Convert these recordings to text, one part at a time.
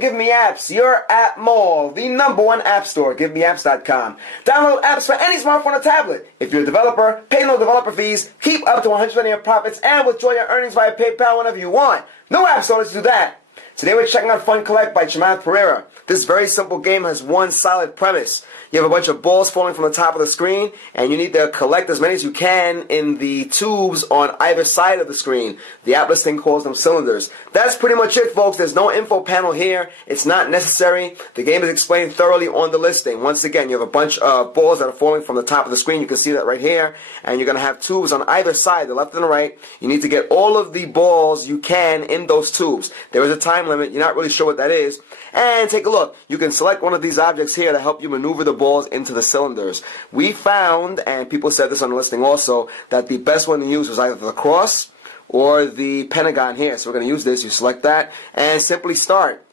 GiveMeApps, your app mall, the #1 app store, GiveMeApps.com. Download apps for any smartphone or tablet. If you're a developer, pay no developer fees, keep up to 100% of your profits, and withdraw your earnings via PayPal whenever you want. No app store lets you do that. Today we're checking out Fun Collect by Chamath Pereira. This very simple game has one solid premise. You have a bunch of balls falling from the top of the screen, and you need to collect as many as you can in the tubes on either side of the screen. The app listing calls them cylinders. That's pretty much it, folks. There's no info panel here. It's not necessary. The game is explained thoroughly on the listing. Once again, you have a bunch of balls that are falling from the top of the screen. You can see that right here. And you're going to have tubes on either side, the left and the right. You need to get all of the balls you can in those tubes. There is a time limit. You're not really sure what that is. And take a look. You can select one of these objects here to help you maneuver the balls into the cylinders. We found, and people said this on the listing also, that the best one to use was either the cross or the pentagon here. So we're going to use this. You select that and simply start.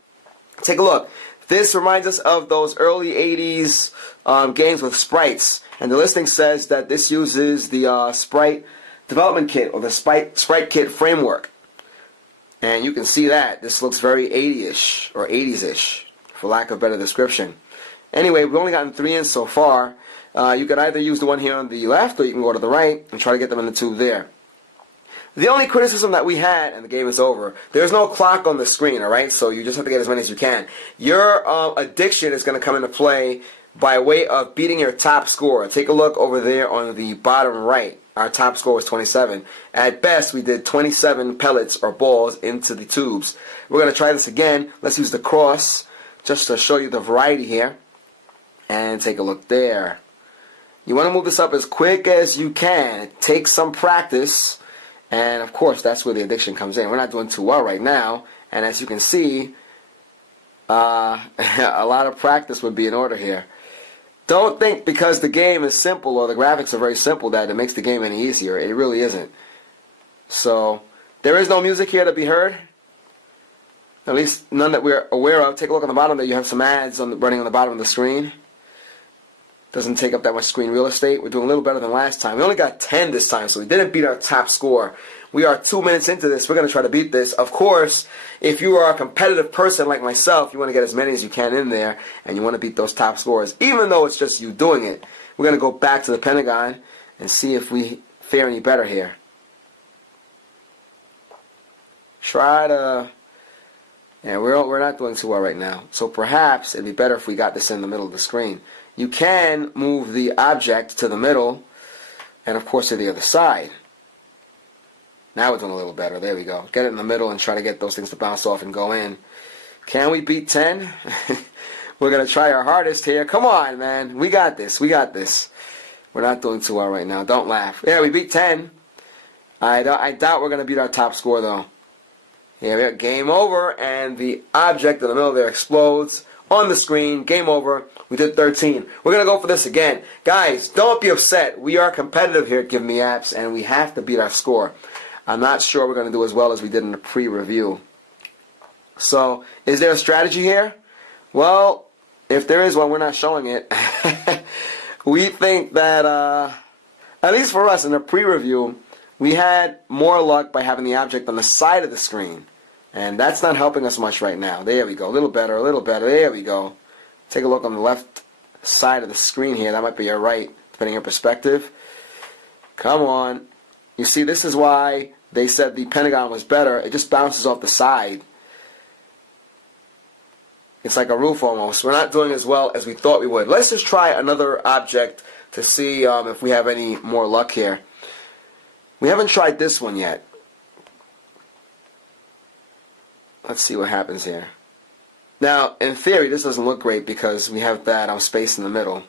Take a look. This reminds us of those early 80s games with sprites. And the listing says that this uses the sprite development kit or the sprite kit framework. And you can see that. This looks very 80-ish or 80s-ish, for lack of a better description. Anyway, we've only gotten 3 in so far. You can either use the one here on the left, or you can go to the right and try to get them in the tube there. The only criticism that we had, and the game is over, there's no clock on the screen, alright? So you just have to get as many as you can. Your addiction is going to come into play by way of beating your top score. Take a look over there on the bottom right. Our top score was 27. At best, we did 27 pellets or balls into the tubes. We're going to try this again. Let's use the cross just to show you the variety here. And take a look there. You want to move this up as quick as you can. It takes some practice. And, of course, that's where the addiction comes in. We're not doing too well right now. And as you can see, a lot of practice would be in order here. Don't think because the game is simple or the graphics are very simple that it makes the game any easier. It really isn't. So, there is no music here to be heard. At least none that we're aware of. Take a look on the bottom there. You have some ads running on the bottom of the screen. Doesn't take up that much screen real estate. We're doing a little better than last time. We only got 10 this time, so we didn't beat our top score. We are 2 minutes into this. We're going to try to beat this. Of course, if you are a competitive person like myself, you want to get as many as you can in there, and you want to beat those top scores, even though it's just you doing it. We're going to go back to the pentagon and see if we fare any better here. Try to... Yeah, we're not doing too well right now. So perhaps it'd be better if we got this in the middle of the screen. You can move the object to the middle, and of course to the other side. Now we're doing a little better. There we go. Get it in the middle and try to get those things to bounce off and go in. Can we beat 10? We're going to try our hardest here. Come on, man. We got this. We got this. We're not doing too well right now. Don't laugh. Yeah, we beat 10. I doubt we're going to beat our top score, though. Here we go. Game over, and the object in the middle there explodes on the screen. Game over. We did 13. We're going to go for this again. Guys, don't be upset. We are competitive here at GiveMeApps, and we have to beat our score. I'm not sure we're going to do as well as we did in the pre-review. So, is there a strategy here? Well, if there is one, we're not showing it. We think that, at least for us in the pre-review, we had more luck by having the object on the side of the screen. And that's not helping us much right now. There we go. A little better, a little better. There we go. Take a look on the left side of the screen here. That might be your right, depending on your perspective. Come on. You see, this is why they said the pentagon was better. It just bounces off the side. It's like a roof almost. We're not doing as well as we thought we would. Let's just try another object to see if we have any more luck here. We haven't tried this one yet. Let's see what happens here. Now, in theory, this doesn't look great because we have that space in the middle.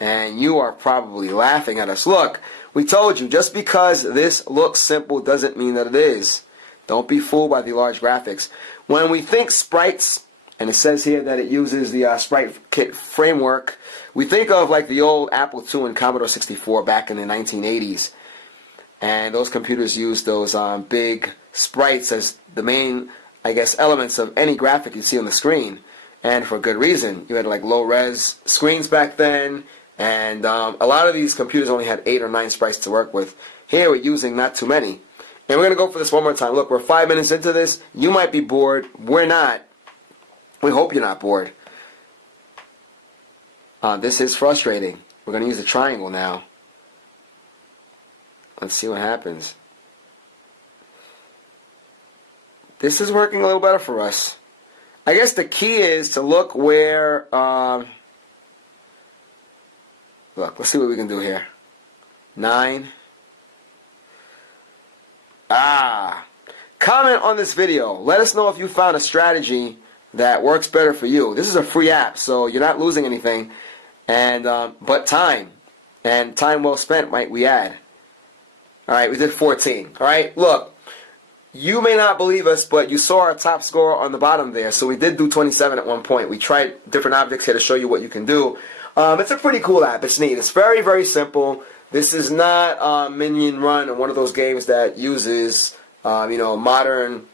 And you are probably laughing at us. Look, we told you, just because this looks simple doesn't mean that it is. Don't be fooled by the large graphics. When we think sprites, and it says here that it uses the sprite kit framework, we think of like the old Apple II and Commodore 64 back in the 1980s. And those computers used those big sprites as the main, I guess, elements of any graphic you see on the screen. And for good reason. You had like low-res screens back then. And a lot of these computers only had 8 or 9 sprites to work with. Here we're using not too many. And we're going to go for this one more time. Look, we're 5 minutes into this. You might be bored. We're not. We hope you're not bored. This is frustrating. We're going to use the triangle now. Let's see what happens. This is working a little better for us. I guess the key is to look where... look, let's see what we can do here. 9. Comment on this video. Let us know if you found a strategy that works better for you. This is a free app, so you're not losing anything. And but time. And time well spent might we add. Alright, we did 14. Alright, look. You may not believe us, but you saw our top score on the bottom there. So we did do 27 at one point. We tried different objects here to show you what you can do. It's a pretty cool app. It's neat. It's very, very simple. This is not Minion Run or one of those games that uses, modern,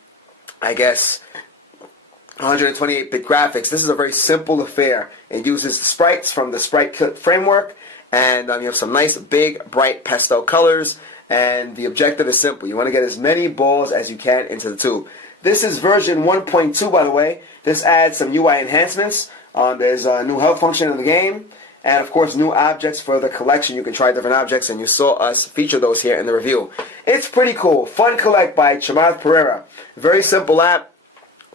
I guess, 128-bit graphics. This is a very simple affair. It uses the sprites from the Sprite framework, and you have some nice, big, bright pastel colors. And the objective is simple. You want to get as many balls as you can into the tube. This is version 1.2, by the way. This adds some UI enhancements. There's a new help function in the game. And, of course, new objects for the collection. You can try different objects, and you saw us feature those here in the review. It's pretty cool. Fun Collect by Chamath Pereira. Very simple app.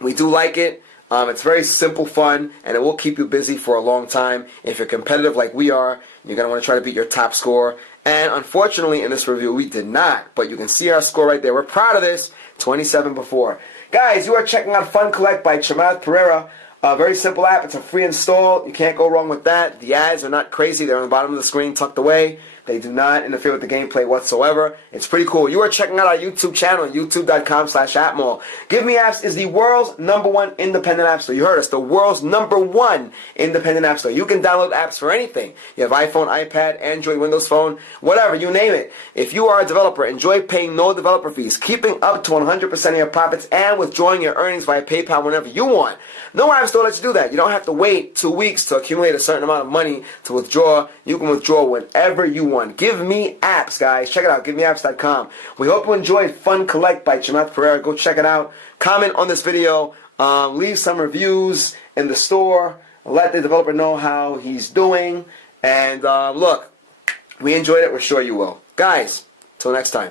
We do like it. It's very simple fun, and it will keep you busy for a long time. If you're competitive like we are, you're going to want to try to beat your top score. And unfortunately, in this review, we did not. But you can see our score right there. We're proud of this. 27 before. Guys, you are checking out Fun Collect by Chamath Pereira. A very simple app. It's a free install. You can't go wrong with that. The ads are not crazy. They're on the bottom of the screen tucked away. They do not interfere with the gameplay whatsoever. It's pretty cool. You are checking out our YouTube channel, youtube.com/appmall. GiveMeApps is the world's #1 independent app store. You heard us, the world's #1 independent app store. You can download apps for anything. You have iPhone, iPad, Android, Windows Phone, whatever, you name it. If you are a developer, enjoy paying no developer fees, keeping up to 100% of your profits, and withdrawing your earnings via PayPal whenever you want. No app store lets you do that. You don't have to wait 2 weeks to accumulate a certain amount of money to withdraw. You can withdraw whenever you want. GiveMeApps, guys. Check it out, GiveMeApps.com. We hope you enjoyed Fun Collect by Chamath Pereira. Go check it out. Comment on this video. Leave some reviews in the store. Let the developer know how he's doing. And look, we enjoyed it. We're sure you will. Guys, till next time.